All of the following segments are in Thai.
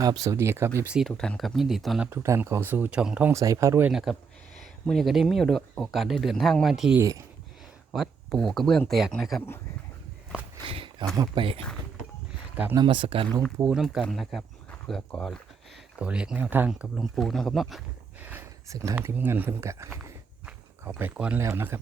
ครับ สวัสดีครับ FC ทุกท่านครับยินดีต้อนรับทุกท่านเข้าสู่ช่องท่องใสพระรวยนะครับเมื่อนี้ก็ได้มีโอกาสได้เดินทางมาที่วัดปู่กระเบื้องแตกนะครับเอามาไปกราบนมัสการหลวงปู่น้ำกันนะครับ เพื่อก่อตัวเลขแนวทางกับหลวงปู่นะครับเนาะซึ่งทางทีมงานเพิ่นกะเข้าไปก่อนแล้วนะครับ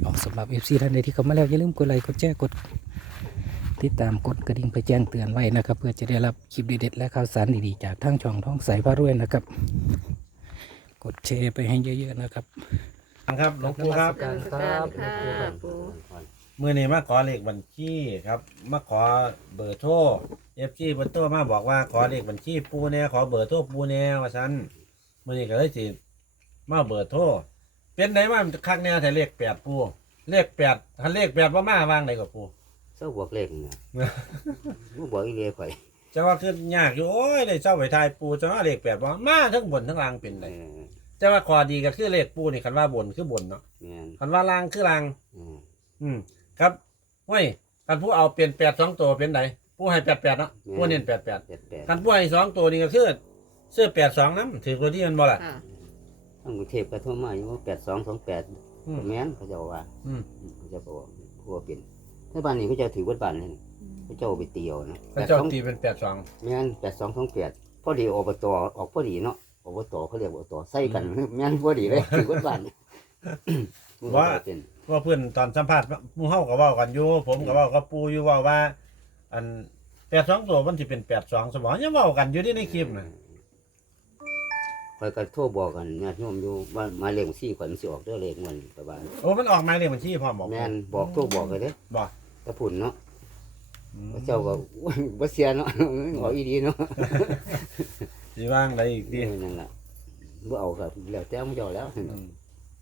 เอาสำหรับ FC ท่านใดที่เข้ามาแล้วอย่าลืมกดไลค์กดแชร์กด ติดตามกดกระดิ่งไปแจ้งเตือนไว้นะครับ เพื่อจะได้รับคลิปเด็ดๆและข่าวสารดีๆจากทางช่องท้องใสพระรวยนะครับ กดแชร์ไปให้เยอะๆนะครับครับหลวงปู่ครับนมัสการครับค่ะหลวงปู่ครับปูมือนี้มาขอเลขบัญชีครับมาขอเบอร์โทรเอฟซีเบอร์โทรมาบอกว่าขอเลขบัญชีปูแน่ขอเบอร์โทรปูแน่ว่าซั่นมือนี้ก็เลยสิมาเบอร์โทรเป็นไหนมาคักแน่แต่เลขแปดปูเลขแปดถ้าเลขแปดว่ามาวางไหนกับปู เศร้าบวกเลขเนี่ยบ่บอกอีเลียข่อยจะว่าคือยากอยู่โอ้ยได้เจ้าไปทายปูจะว่าเลขแปดว่ามาทั้งบนทั้งล่างเป็นเอไดอจะว่าขอดีก็คือเลขปูนี่คันว่าบนคือบนเนาะแม่นคันว่าล่างคือล่าง อืมอืมครับเว้ยกันผู้เอาเปลี่ยนแปดสองตัวเป็นไดผู้ให้แปดแปดเนาะผู้เน้นแปดแปดแปดแปดกันผู้ให้สองตัวนี่ก็คือเสื้อแปดสองน้ำถือตัวที่มันบ่ล่ะ ค่ะ ทั้งกรุงเทพก็โทรมาอยู่ว่าแปดสองสองแปดอืม แม่นเขาเจะว่าอืมเขาเจะบอกว่าผู้ว่าเป็น ถ้าบ้านนี้เขาเจะถือวัดบ้านเลยเขาเจ้าเอาไปเตียวนะพระเจ้าตีเป็นแปดสองแม่นแปดสองสองแปดพอดีอบตออกพอดีเนาะอบตเขาเรียกอบตใส่กันแม่นพอดีเลยถือวัดบ้านว่าเป็นว่าเพื่อนตอนสัมภาษณ์หมู่เฮาก็เว้ากันอยู่ผมก็เว้ากับปูอยู่เว่าว่า อันแปดสองตัวมันสิเป็นแปดสองสมองยังเว้ากันอยู่ที่ในคลิปน่ะคอยก็โทรบอกกันญาติโยมอยู่ว่ามาเลขสี่ข่อยมันสิออกเด้อเลขมันประมาณโอ้มันออกหมายเลขบัญชีพร้อมบอกแม่นบอกโทรบอกเลยเด้อบ่ ตะพุ่นเนาะอืมพระเจ้าก็บ่เสียเนาะเอาอีดีเนาะสิว่างได้อีกเอดิอนั่นล่ะบ่เอาก็แล้วแต่มึงเจ้าแล้วอืม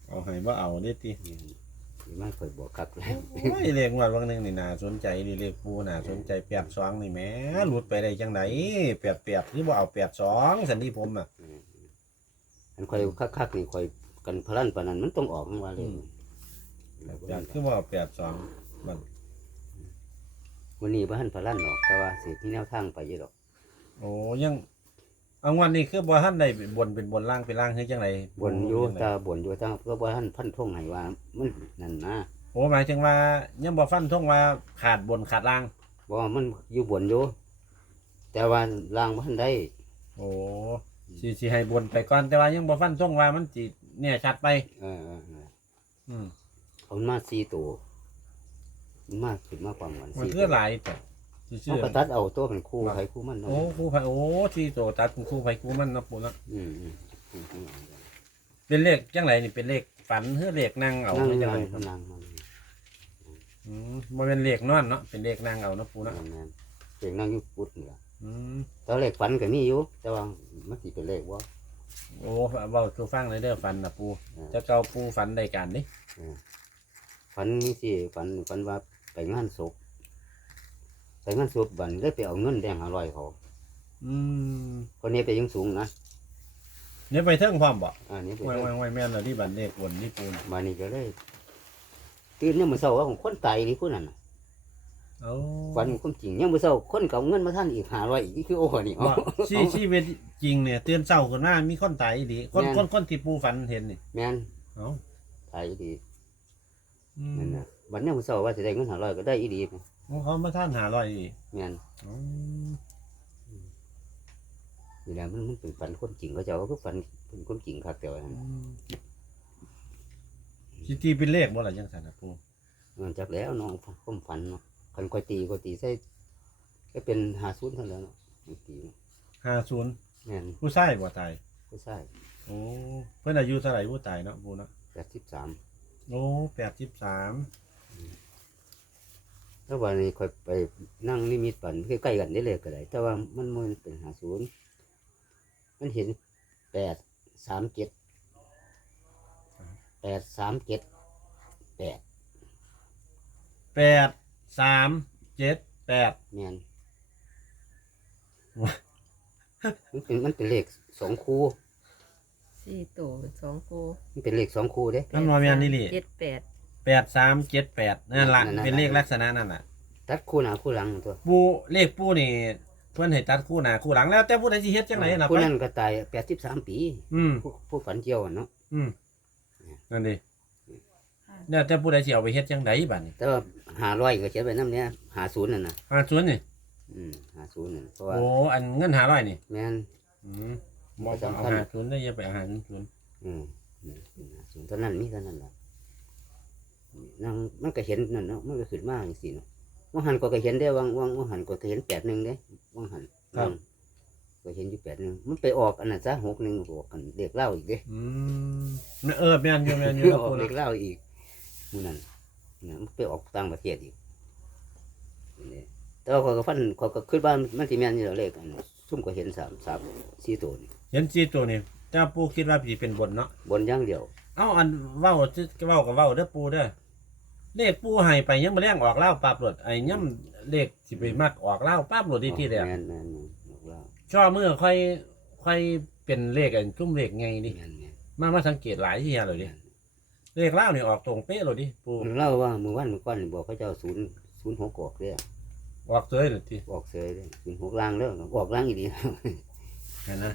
เอาให้บ่เอาดิติสิมาค่อยบอกคักเลยโอ้ยเลขงวดวันหนึงนี่น่าสนใจนี่เลขปูน่าสนใจแปดสองนี่แหมหลุดไปได้จังไดแปดแปดที่บ่เอาแปดสองสันที่ผมอะอันค่อยคักๆนี่ค่อยกันพลันปานนั้นมันต้องออกมันว่าเลยแปดคือบ่เอาแปดสองมัน วันนี้บ่ทันพลันหรอกแต่ว่าสิมีแนวทางไปอยู่ดอกโอ้ยังเอางวันนี้คือบ่ท่านได้บนเป็นบนล่างเป็นล่างคือจังไดบ่นอยู่จังใดแต่บ่นอยู่แต่ก็บ่ทันพันธงให้ว่ามันนั่นนะโอ้หมายถึงว่ายังบ่ฟันทงว่าขาดบนขาดล่าง บ่ว่ามันอยู่บ่นอยู่แต่ว่าล่างบ่ทันได้โอ้สิสิให้บนไปก่อนแต่ว่ายังบ่ฟันทงว่ามันสิเนี่ยชัดไป เออเออเอออืม เอามันมา4ตัว มันมาขึ้นมาความกันมัน4คือหลายแต่ซื่เอาอก็ตัดเอาตัวเป็นคู่ใครคู่มันๆเนาะโอ้ครูไผโอ้ที่โตตัดครูไผครูมันเนาะปู่เนาะอืมอืมอืมอืมเป็นเลขจังไรนี่เป็นเลขฝันหรือเลขนั่งเอานั่งหรือจังนั่ไรงครับนั่งนั่งอืมบ่เป็นเลขนอนเนาะเป็นเลขนั่งเอาเนาะปู่เนาะนั่งนั่งเสียงนั่งอยู่พุทธนี่ล่ะอืมแต่เลขฝันก็มีอยู่ แต่ว่ามันสิเป็นเลขว่า โอ้เว้าสู่ฟังเลยเด้อฝันน่ะปู่จะเก่าปู่ฝันได้การนี่ฝันนี่สิฝันฝันว่า ไปงานศพไปงานศพบันได้ไปเอาเงินแดงหาร้อยเขาอืมคนนี้ไปยังสูงนะเนี่ยไปเทิงพร้อมบ่อันนี้ไปไว้ไว้ไว้แม่นแล้วที่บันเลขบนนี่ปู่น่ะมานี่ก็เลยตื่นเนี่ยามมือเศร้าว่าของคนตายนี่ผู้นั้นน่ะเอ้าฝันความจริงยังมือเศร้าคนเก่าเงินมาท่านอีกหาร้อยอีกนี่คือโอ้โหนี่บ่ชีชีวิตจริงเนี่ยตื่นเช้าขึ้นมามีคนตายอีหลีคนแม่นคนคนที่ปู่ฝันเห็นนี่แม่นเอ้าตายอีดีอืมนั่นน่ะ วันนี้มือเศร้าว่าจะได้เงินหาร้อยก็ได้อีดีเขามาท่านหาร้อยอีกแม่นอืมนี่แหละมันมันเป็นฝันคนจริงเขาเจะว่าคือฝันเป็นคนจริงครับแต่ว่าสิตีเป็นเลขบ่ล่ะจังซั่นน่ะปู่มันจักแล้วเน้องผมฝันเนาะคันกอยตีกอยตีใส่ก็เป็นหาศูนย์เท่านั้นเนาะมันตี50แม่นผู้ชายบ่ตายผู้ชายโอ้เพิ่นอายุเท่าไหร่ผู้ตายเนาะปู่เนาะแปดสิบสามโอ้83 แล้ววันนี้คอยไปนั่งนิมิตฝันใกล้ๆกันได้เลยก็ได้แต่ว่ามันมันเป็นหาศูนย์มันเห็นแปดสามเจ็ดแปดสามเจ็ดแปดแปดสามเจ็ดแปดแม่นว้ามันเป็นมันเป็นเลขสองคู่สี่ตัวสองคู่มันเป็นเลขสองคู่เด้นั่นว่าแม่นนี่ลิเจ็ดแปด แปดสามเจ็ดแปดนั่นละนั่นๆเป็นเลขลักษณะนั่นแหละตัดคู่หนาคู่หลังตัวปูเลขปูนี่ เพื่อนให้ตัดคู่หน้าคู่หลังแล้วแต่ผู้ใดสิเฮ็ดจังไดน่ะผู้ไปนั้นก็ตายแปดสิบสามปีอืมผู้ผู้ฝันเจียวอะเนาะอืมนั่นดิแล้วแต่ผู้ใดสิเอาไปเฮ็ดจังไดบัดนี้แต่ว่าหาร้อยก็เขียนไว้น้ำเนี้ยหาศูนย์น่ะนะหาศูนย์นี่อืมหาศูนย์น่ะเพราะว่าโอ้อันเงิน500นี่ แม่น อืมบ่ต้องเอาหาศูนย์ได้อย่าไปเอาหาศูนย์อืมอืมหาศูนย์เท่านั้นมีเท่านั้นแหละ นั่งมันก็เห็นนั่นเนาะมันก็ขึ้นมาอย่างสี่เนาะว่างหันก็ก็เห็นได้ว่างว่างว่างหันก็ก็เห็นแปดหนึ่งเด้ว่างหันนั่งก็เห็นอยู่แปดหนึ่งมันไปออกอันนั้นซะหกหนึ่งออกกันเด็กเล่าอีกเด้อืมเออแม่นอยู่แม่นอยู่คือแล้วออกปูเด็นะกเล่าอีกหมูนั่นนะมันไปออกต่างประเทศอีกนี่แต่ว่าข้อยก็ฟันข้อยก็คิดว่ามันสิแม่นอยู่แล้วเลขอันนั้นซุ่มก็เห็นสามสามสี่ตัวนี่เห็นจีตัวนี่เจ้าปูคิดว่าสิเป็นบนเนาะบนอย่างเดียว เอ้าอันเว้าที่เว้ากับเว้าเด้อปูเด้อ เลขปูให้ไปยังบ่แรงออกเล่าปั๊บรถไอ้ย่ำเลขสิไปมักออกเล่าปั๊บรถที่ที่แล้แม่นแม่นแม่นบอกเล่าช่อมือค่อยค่อยเป็นเลขอันชุ่มเลขไงนี่แม่นแม่นมามาสังเกตหลายที่เลยดิเลขเล่านี่ออกตรงเป๊ะเลยดิปูเล่าว่ามือวันมือก้อนนี่บอกเขาเจ้าศูนย์ศูนย์หกออกเลยออกเจยเลยทีออกเสยเลยศูนย์หกล่างเลยออกล่างอีดี เห็นนะ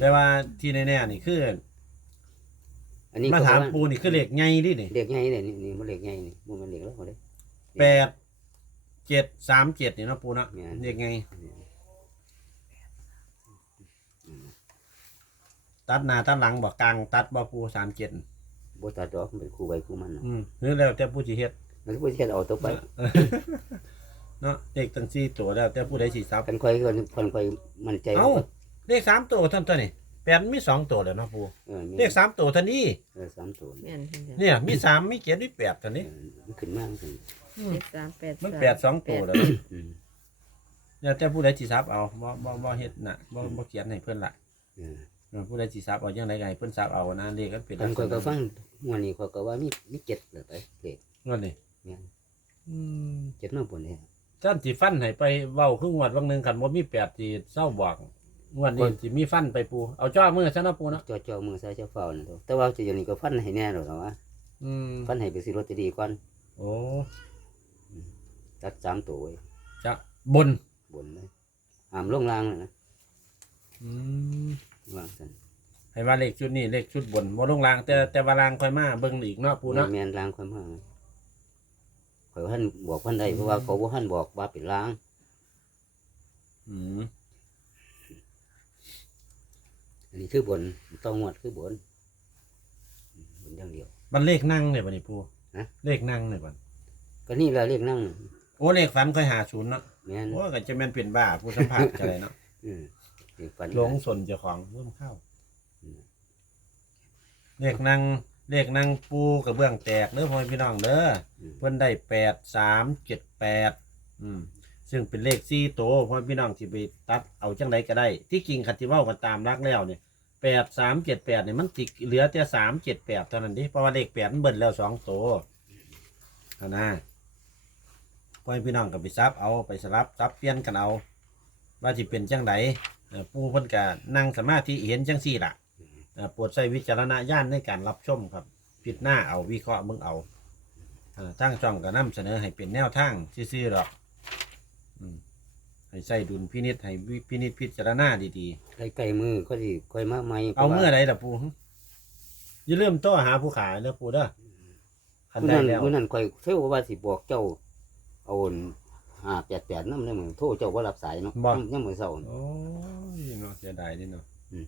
แต่ว่าที่แน่ๆนี่คือ อันนี้มาถามเขปูบอกว่นี่คือเลขไงดินี่เด็กใหญ่เนี่ยนี่นี่มันเด็กใหญ่นี่มันมันเด็กแล้วเขาเลยแปดเจ็ดสามเจ็ดนี่เนาะปูเนาะแม่น เลขไง ตัดหน้าตัดหลังบอกกลางตัดบ่ปูสามเจ็ดบตัดดอกมันเป็นคู่ใบคู่มันน่ะอืมหรือแล้วแต่ผู้สิเฮ็ดมันก็บ่เทียนเอาตัวไปเนาะเลขตั้งสี่ตัวแล้วแต่ผู้ใดสิซับกันค่อยกันคนค่อยมั่นใจเอ้าว่าเลขสามตัวเท่านตัวนี่ แปดมีสองตัวแล้วเนาะปูเออมีเลขสามตัวเท่านี้ เออสามตัวแม่นเห็นจ้ะเนี่ยมีสามมีเจ็ดมีแปดเท่านี้เออมันขึ้นมากขึ้นเจ็ดสามแปดมันสามแปดสองตัวแล้วอืมแล้วแต่ผู้ใดสิซับเอาบ่บ่บ่เฮ็ดน่ะบ่บ่เขียนให้เพิ่นละเออเออผู้ใดสิซับเอาจังไดก็ให้เพิ่นซับเอานะเลขมันเป็นกันค่อยก็ฟังมวนนี้ค่อยก็ว่ามีมีเจ็ดเลยไปเด็กนั่นนี่เนี่ยอืมเจ็ดน้องปนเนี่ยท่านสิฟันให้ไปเว้าครึ่งงวดวังหนึงคันบ่มีแปดสิเศร้าบอก งวดนี้สิมีฟันไปปู เอาจ้อมือซะเนาะปูเนาะจอจอมือใส่เจ้าเฝ้านั่นตัวแต่ว่าจะอย่างนี้ก็ฟันให้แน่หรอกนะว่าอืมฟันให้ไปซื้อลอตเตอรี่ก่อนโอ้ตัดสามตัวไว้จะบน บนเลยหามลงล่างเลยนะอืมวางสันให้ว่าเลขชุดนี้เลขชุดบนบ่ลงราง แต่แต่ว่าลางค่อยมาเบิ่งอีกเนาะปูเนาะแมนล่างความห่างข่อยว่าท่านบอกพันใดเพราะว่าเขาบ่ท่านบอกว่าเป็นล่าง อืม อันนี้คือบนต้องงวดคือบนอืมบนอย่างเดียว มันเลขนั่งเนี่ยบัดนี้ปูฮะ เลขนั่งเนี่ยบัดก็นี่เราเรียกนั่งโอ้เลขฝันค่อยหาศูนย์เนาะแม่นโอ้ก็จะแม่นเป็นบ้าผู้สัมผัสจะไรเนาะอืมเรียกฟันหลงสนเจ้าของเริ่มเข้าอืมเลขนั่งเลขนั่งปูกระเบื้องแตกเด้อพ่อแม่พี่น้องเด้ออืมเพิ่นได้แปดสามเจ็ดแปดอืม ซึ่งเป็นเลขสี่โตวพ่อแม่พี่น้องที่ไปตัดเอาจังไดก็ได้ ที่จริงคันที่เว้ากันตามรักแล้วเนี่ยแปดสามเจ็ดแปดเนี่ยมันติเหลือแต่สามเจ็ดแปดเท่านั้นดิเพราะว่าเลขแปดมันเบิ่นแล้วสองโตวเอานะพ่อพี่น้องก็ไปซับเอาไปสลับซับเปลี่ยนกันเอา ว่าที่เป็นจังไดเอ่อปู่เพิ่นก็นั่งสมาธิเห็นจังซี่ล่ะเอ่อโปรดใช้วิจารณญาณในการรับชมครับพิจารณาเอาวิเคราะห์เบิ่งเอาเอ่อทางช่องก็นํเสนอให้เป็นแนวทางซื่อๆหรอก อืมให้ใส่ดุลพินิจให้วิพินิจพิจารณาดีใกล้ๆมือก็สิค่อยมาใหม่ๆเอาเมื่อใดล่ะปู่หึอย่าลืมโทรหาผู้ขายเด้อปู่เด้อคันมื้อได้นั้นแล้วมื้อนั้นค่อยเท่าว่าสิบอกเจ้าเอาห้าแปดแปดน้ำได้มือโทรเจ้าว่ารับสายเนาะยังมือเศร้าโอ้ยเนาะเสียดายนี่เนาะอืม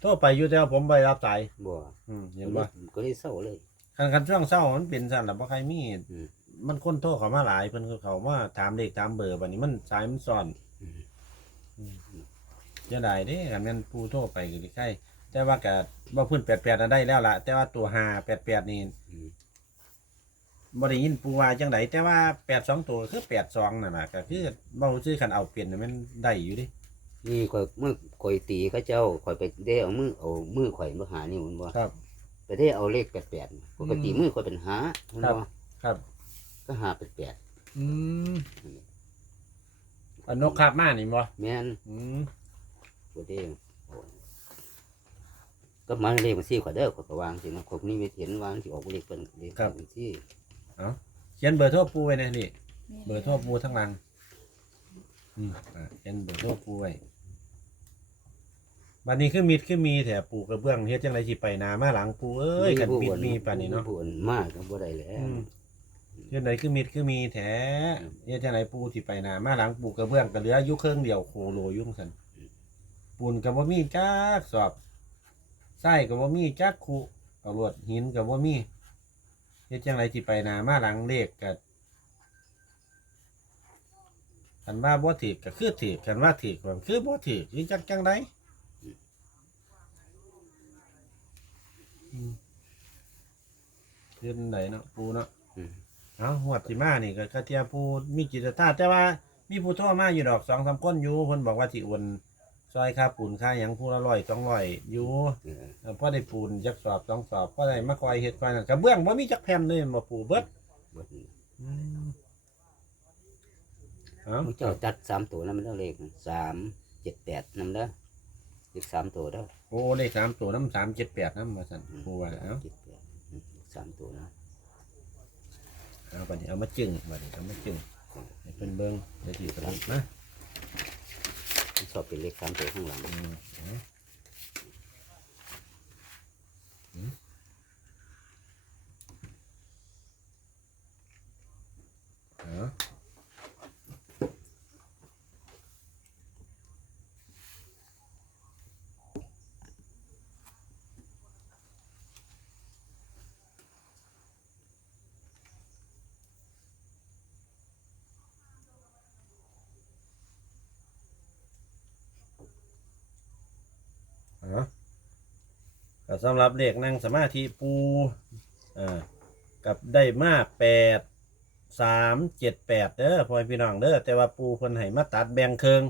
โทรไปอยู่แต่ว่าผมบ่ไปรับสายบ่อืมเห็นบ่ก็ได้เศร้าเลย คันคันช่วงเช้ามันเป็นสั่นล่ะบ่ใครมีอืม มันคนโทรเข้ามาหลายเพิ่นก็เขามาถามเลขถามเบอร์บัดนี้มันสายมันซ่อนอืมจะได้เด้คันแม่นผู้โทรไปก็สิใครแต่ว่าก็บ่เพิ่น88น่ะได้แล้วล่ะ แต่ว่าตัว588นี่อืมบ่ได้ยินผู้ว่าจังไดแต่ว่า82ตัวคือ82นั่นน่ะก็คือเว้าซื่อคันเอาเปลี่ยนน่ะมันได้อยู่ดินี่ข่อยมือข่อยตีเขาเจ้าข่อยไปได้เอามือเอามือข่อยมาหานี่มันบ่ครับไปได้เอาเลขแปดแปดปกติมือข่อยเป็นหามันครับบ่ครับ ก็หาแปดแปดอืมอันนกคาบมานี่บ่แม่นอืมบ่ได้เอาก็มาเลขมันซี่ข่อยเด้อข่อยก็วางสินะข่อยนี่ไม่เห็นวางสิออกเลขเป็นเลขมันซี่เขียนเบอร์โทรปูไว้ในนี่เบอร์โทรปูทั้งหลังอืมอ่าเขียนเบอร์โทรปูไว้บัดนี้คือมิดคือมีแถปูกระเบื้องเฮ็ดจังไดสิไปหนามาหลังปูเอ้ยกันมิดมีปานนี้เนาะ ผู้อื่มากก็บ่ได้แล้ว อืม เฮ็ดไดคือมิดคือมีแถเฮ็ดจังไดปูสิไปหนามาหลังปูกระเบื้องก็เหลืออยู่เครื่องเดียวโคโลอยุ่จั่งซั่นปูนก็บ่มีจักสอบไส้ก็บ่มีจักคุเอารวดหินก็บ่มีเฮ็ดจังไดสิไปหนามาหลังเลขก็คันว่าบ่ถูกก็คือถูกคันว่าถูกก็คือบ่ถูกคือจักจังไดอืมเฮ็ดจั่งใดเนาะปูเนาะ อืม เอาหวดสิมานี่ก็กระเทียมผู้มีจิตศรัทธาแต่ว่ามีผู้โทรมาอยู่ดอกสองสามคนอยู่เพิ่นบอกว่าสิโอนซอยค่าปูนค่าหยังผู้ละร้อยสองร้อยอยู่เออเออพอได้ปูนจักสอบสองสอบพอได้มาคอยเฮ็ดคอยนั่นกระเบื้องบ่มีจักแผ่นเลยมาปูเบิดเบิดนี่อืมเอาผู้เจ้าจัดสามตัวนำเด้อเลขสามเจ็ดแปดนำเด้อเลขสามตัวเด้อโอ้เลขสามตัวน้ำสามเจ็ดแปดน้ำมาสั่นอืมปูว่าเอาเจ็ดแปดอืมสามตัวนะ เอาบัดนี้เอามาจึงบัดนี้เอามาจึงให้เพิ่นเบิ่งเดี๋ยวสิสรุปนะชอบเป็นเลขสามตัวข้างหลังอืมเอาอืมเอา อ๋อ ก็สำหรับเลขนั่งสมาธิปูอ่ากับได้มาแปดสามเจ็ดแปดเด้อพ่อพี่น้องเด้อแต่ว่าปูเพิ่นให้มาตัดแบ่งเครือง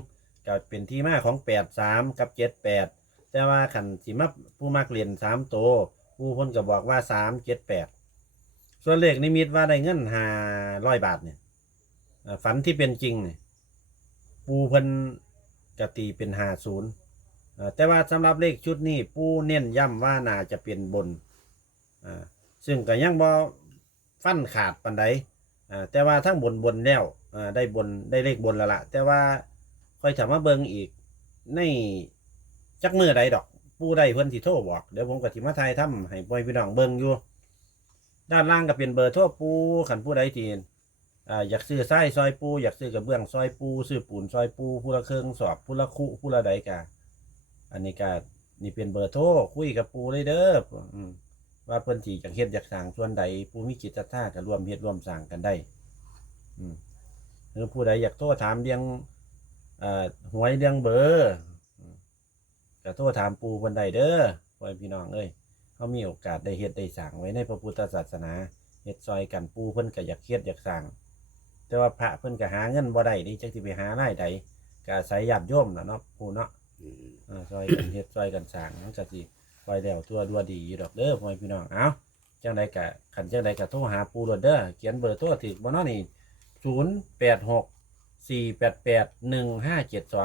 ก็เป็นที่มาของแปดสามกับเจ็ดแปดแต่ว่าขันสิมาผู้มักเรียนสามโตวปูเพิ่นก็บอกว่าสามเจ็ดแปดส่วนเลขนิมิตว่าได้เงินห้าร้อยบาทเนี่ยฝันที่เป็นจริงเนี่ยปูเพิ่นกตีเป็นห้าศูนย์ เอ่อแต่ว่าสำหรับเลขชุดนี้ผู้เน้นย้ำว่าน่าจะเป็นบนอ่าซึ่งก็ยังบ่ฟันขาดปันใดอ่าแต่ว่าทั้งบนบนแล้วอ่าได้บนได้เลขบนแล้วละแต่ว่าค่อยถามมาเบิงอีกในจักมือใดดอกผู้ใดเพิ่นสิโทรบอก เดี๋ยวผมก็สิมาทายทํให้ปล่อยพี่น้องเบิ่งอยู่ ด้านล่างก็เป็นเบอร์โทรปูขันผู้ใดที่อ่าอยากซื้อไส้ซอยปู อยากซื้อกระเบื้องซอยปู ซื้อปูนซอยปูผู้ละเครื่องสอบผู้ละคุผู้ละใดกา อันนี้ก็นี่เป็นเบอร์โทรคุยกับปูเลยเด้ออืมว่าเพิ่นสิจักเฮ็ดอยากสร้างส่วนใดปูมีจิตศรัทธาก็ร่วมเฮ็ดร่วมสร้างกันได้ อืมหรือผู้ใดอยากโทรถามเรื่องเอ่อหวยเรื่องเบอร์ก็โทรถามปูเพิ่นได้เด้อพ่อพี่น้องเอ้ยเขามีโอกาสได้เฮ็ดได้สร้างไว้ในพระพุทธศาสนาเฮ็ดซอยกันปูเพิ่นก็อยากเฮ็ดอยากสร้าง แต่ว่าพระเพิ่นก็หาเงินบ่ได้นี่จักสิไปหารายใดก็อาศัยญาติโยมน่ะเนาะปูเนาะ อืมอ่าซอยกันเฮ็ดซอยกันสร้างมันก็สิซอยแล้วตัวดัวดีอยู่ดอกเด้อพ่อแม่พี่น้องเอ้าจังไดกะคันจังไดกะโทรหาปูโลดเด้อเขียนเบอร์โทรถึกบ่เนาะนี่086 488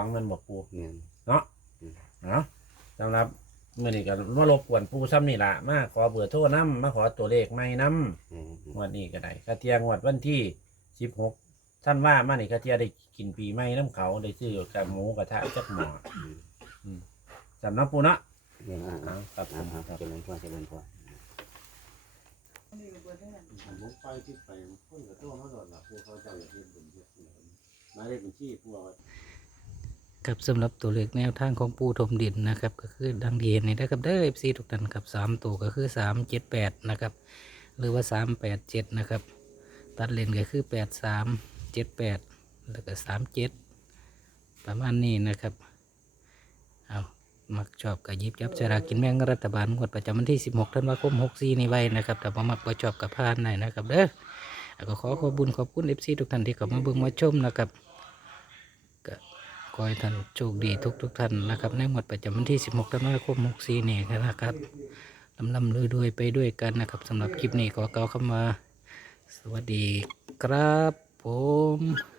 1572มันบอกปูเนี่ยเนาะอืมเนาะสำหรับมื้อนี้ก็มารบกวนปูซ้ำนี่ล่ะมาขอเบอร์โทรนํมาขอตัวเลขใหม่นํเอองวดนี้ก็ได้กะเทียงวดวันที่16ท่านว่ามานี่กะเทียได้กินปีใหม่น้ำเขาได้ซื้อกับหมูกระทะจักหม้ออืม สำนักปูเนาะเนี่ยอ่าเอาครับผอ่ามอ่าครับเจริญพรเจริญพรผมไปที่ไปคนกับตัวมาโดนละผู้เขาจะอยากเรียนบุญเยอะมาเรียนบัญชีผู้เอาครับสำหรับตัวเลขแนวทางของปูถมดินนะครับ ก็คือดังที่เห็นนี่นะครับเด้อ FC ทุกท่านครับสามตัวก็คือสามเจ็ดแปดนะครับ หรือว่าสามแปดเจ็ดนะครับ ตัดเลนก็คือแปดสามเจ็ดแปดแล้วก็สามเจ็ดประมาณนี้นะครับเอา มักชอบกับยิบยับสลากกินแบ่งรัฐบาลงวดประจำวันที่ 16ธันวาคม 64 นี้ไว้นะครับแต่บ่มักบ่ชอบกับพานไหนนะครับเด้อก็ขอขอบคุญขอบคุณ FC ทุกท่านที่เข้ามาเบิ่งมาชมนะครับก็ขอให้ท่านโชคดีทุกทุกท่านนะครับในงวดประจำวันที่ 16ธันวาคม 64 นี้นะครับลำลำรวยๆไปด้วยกันนะครับสำหรับคลิปนี้ขอกล่าวคำว่าสวัสดีครับผม